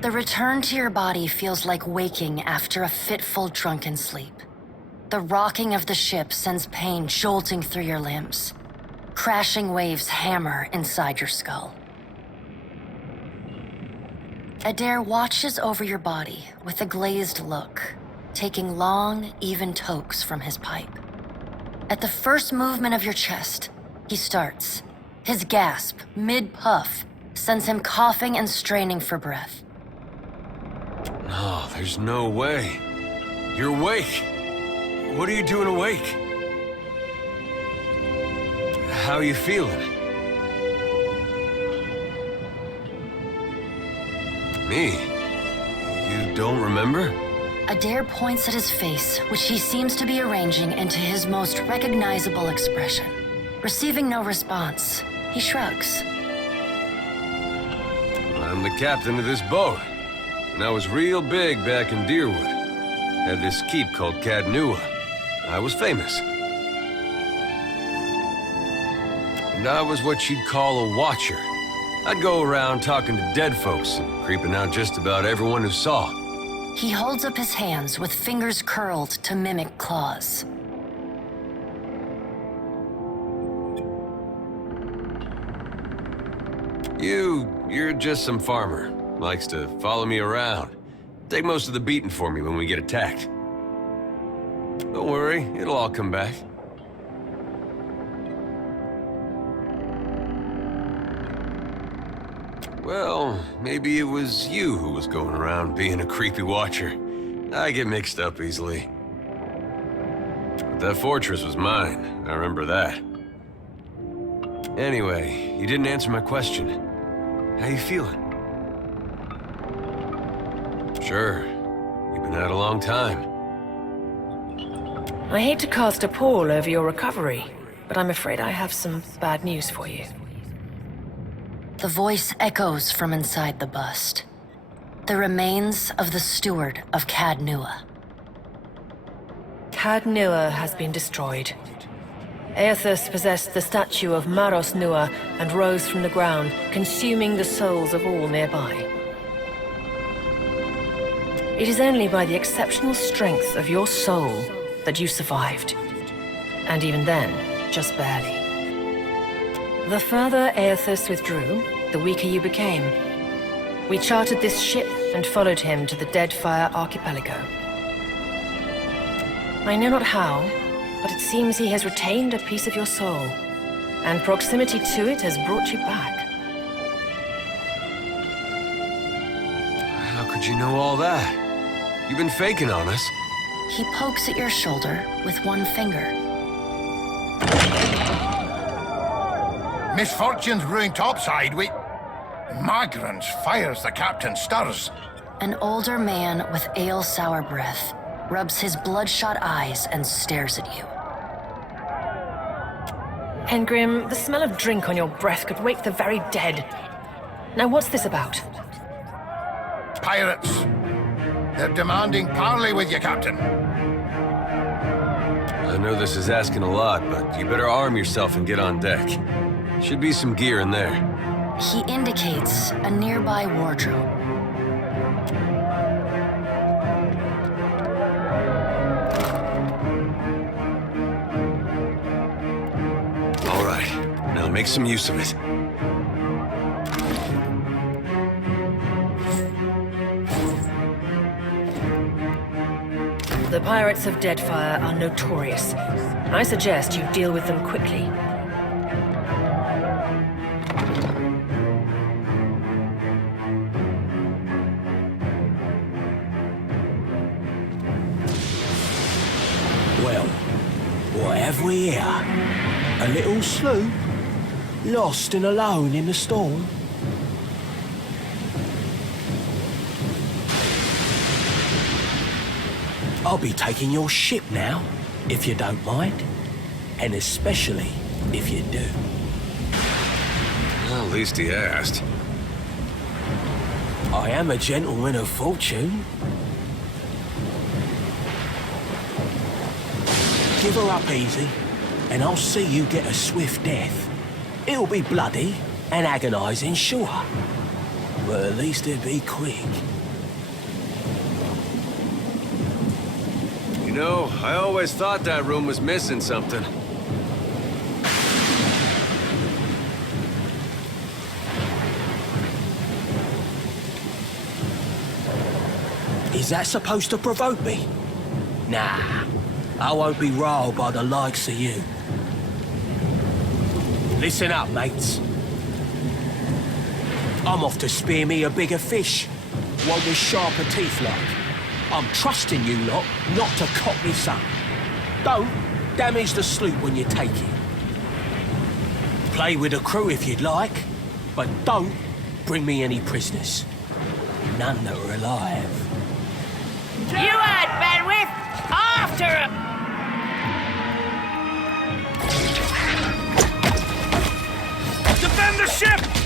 The return to your body feels like waking after a fitful drunken sleep. The rocking of the ship sends pain jolting through your limbs. Crashing waves hammer inside your skull. Eder watches over your body with a glazed look, taking long, even tokes from his pipe. At the first movement of your chest, he starts. His gasp, mid-puff, sends him coughing and straining for breath. No, there's no way. You're awake. What are you doing awake? How are you feeling? Me? You don't remember? Eder points at his face, which he seems to be arranging into his most recognizable expression. Receiving no response, he shrugs. I'm the captain of this boat, and I was real big back in Deerwood. Had this keep called Cadnua. I was famous. And I was what you'd call a watcher. I'd go around talking to dead folks and creeping out just about everyone who saw. He holds up his hands with fingers curled to mimic claws. You're just some farmer. Likes to follow me around. Take most of the beating for me when we get attacked. Don't worry, it'll all come back. Well, maybe it was you who was going around being a creepy watcher. I get mixed up easily. But that fortress was mine, I remember that. Anyway, you didn't answer my question. How you feeling? Sure, you've been out a long time. I hate to cast a pall over your recovery, but I'm afraid I have some bad news for you. The voice echoes from inside the bust. The remains of the steward of Cadnua. Cadnua has been destroyed. Zarathos possessed the statue of Maros Nua and rose from the ground, consuming the souls of all nearby. It is only by the exceptional strength of your soul that you survived. And even then, just barely. The further Zarathos withdrew, the weaker you became. We chartered this ship and followed him to the Deadfire Archipelago. I know not how, but it seems he has retained a piece of your soul, and proximity to it has brought you back. How could you know all that? You've been faking on us. He pokes at your shoulder with one finger. Misfortune's brewing topside. Migrants fires the captain stirs. An older man with ale-sour breath rubs his bloodshot eyes and stares at you. Hengrim, the smell of drink on your breath could wake the very dead. Now what's this about? Pirates. They're demanding parley with you, Captain. I know this is asking a lot, but you better arm yourself and get on deck. Should be some gear in there. He indicates a nearby wardrobe. All right, now make some use of it. The pirates of Deadfire are notorious. I suggest you deal with them quickly. Well, what have we here? A little sloop? Lost and alone in the storm? I'll be taking your ship now, if you don't mind. And especially if you do. Well, at least he asked. I am a gentleman of fortune. Give her up easy, and I'll see you get a swift death. It'll be bloody and agonizing, sure. But at least it'd be quick. You know, I always thought that room was missing something. Is that supposed to provoke me? Nah, I won't be riled by the likes of you. Listen up, mates. I'm off to spear me a bigger fish. One with sharper teeth like. I'm trusting you lot not to cock this up. Don't damage the sloop when you take it. Play with the crew if you'd like, but don't bring me any prisoners. None that are alive. You heard, Benweth! After him! Defend the ship!